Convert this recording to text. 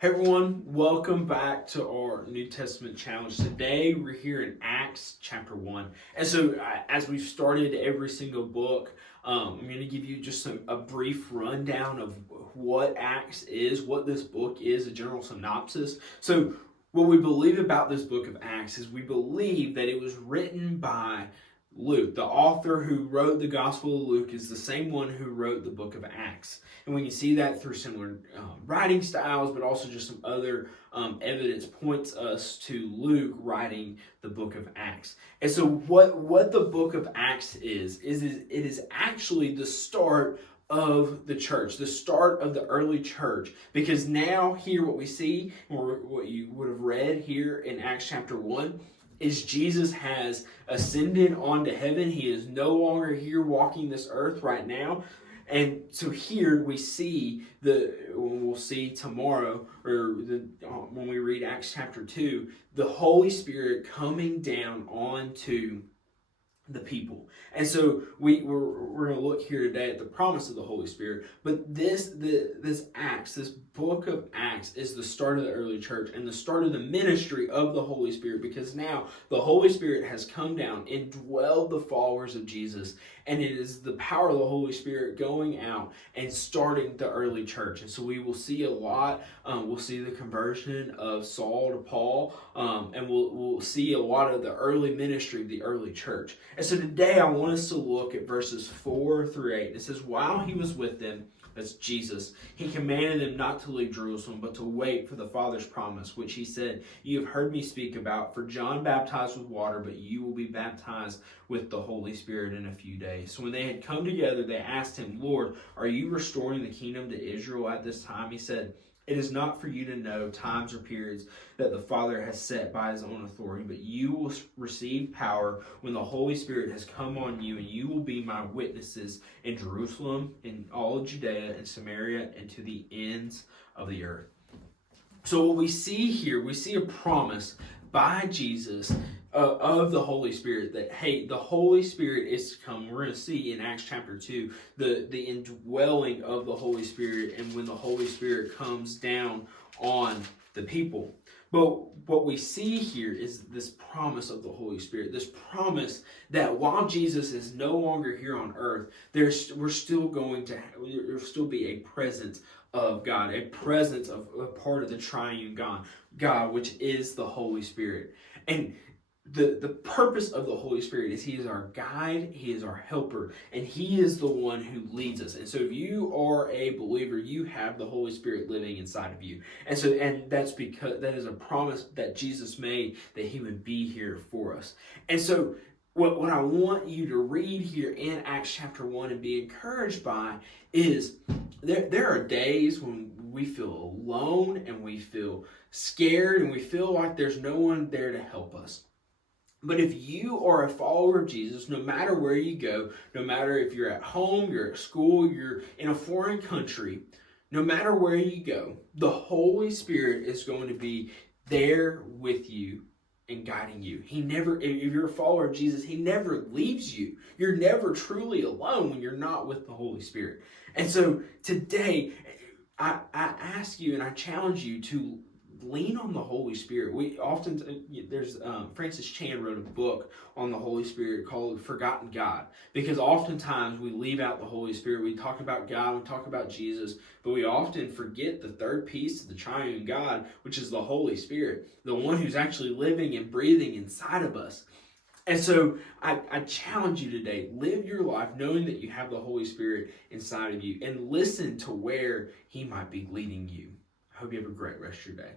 Hey everyone, welcome back to our New Testament challenge. Today we're here in Acts chapter 1. And so, as we've started every single book, I'm going to give you just a brief rundown of what Acts is, what this book is, a general synopsis. So, what we believe about this book of Acts is we believe that it was written by Luke. The author who wrote the Gospel of Luke is the same one who wrote the book of Acts. And we can see that through similar writing styles, but also just some other evidence points us to Luke writing the book of Acts. And so what the book of Acts is it is actually the start of the church, the start of the early church. Because now here what we see, or what you would have read here in Acts chapter 1, is Jesus has ascended onto heaven. He is no longer here walking this earth right now. And so here we see we'll see tomorrow, when we read Acts chapter 2, the Holy Spirit coming down onto the people. And so we're going to look here today at the promise of the Holy Spirit. But this book of Acts is the start of the early church and the start of the ministry of the Holy Spirit, because now the Holy Spirit has come down and dwelled the followers of Jesus, and it is the power of the Holy Spirit going out and starting the early church. And so we will see a lot. We'll see the conversion of Saul to Paul, and we'll see a lot of the early ministry of the early church. And so today I want us to look at verses 4 through 8. It says, while he was with them, that's Jesus, he commanded them not to leave Jerusalem, but to wait for the Father's promise, which he said, you have heard me speak about. For John baptized with water, but you will be baptized with the Holy Spirit in a few days. So when they had come together, they asked him, Lord, are you restoring the kingdom to Israel at this time? He said, it is not for you to know times or periods that the Father has set by his own authority, but you will receive power when the Holy Spirit has come on you, and you will be my witnesses in Jerusalem, in all of Judea and Samaria, and to the ends of the earth. So what we see here, we see a promise by Jesus of the Holy Spirit, that hey, the Holy Spirit is to come. We're going to see in Acts chapter 2 the indwelling of the Holy Spirit, and when the Holy Spirit comes down on the people. But what we see here is this promise of the Holy Spirit, this promise that while Jesus is no longer here on earth, there'll still be a presence of God, a presence of a part of the triune God, which is the Holy Spirit. And the purpose of the Holy Spirit is he is our guide, he is our helper, and he is the one who leads us. And so if you are a believer, you have the Holy Spirit living inside of you. And that's because that is a promise that Jesus made, that he would be here for us. And so what I want you to read here in Acts chapter 1 and be encouraged by is there are days when we feel alone and we feel scared and we feel like there's no one there to help us. But if you are a follower of Jesus, no matter where you go, no matter if you're at home, you're at school, you're in a foreign country, no matter where you go, the Holy Spirit is going to be there with you and guiding you. If you're a follower of Jesus, he never leaves you. You're never truly alone when you're not with the Holy Spirit. And so today, I ask you and I challenge you to lean on the Holy Spirit. Francis Chan wrote a book on the Holy Spirit called Forgotten God, because oftentimes we leave out the Holy Spirit. We talk about God, we talk about Jesus, but we often forget the third piece of the triune God, which is the Holy Spirit, the one who's actually living and breathing inside of us. And so I challenge you today, live your life knowing that you have the Holy Spirit inside of you, and listen to where he might be leading you. I hope you have a great rest of your day.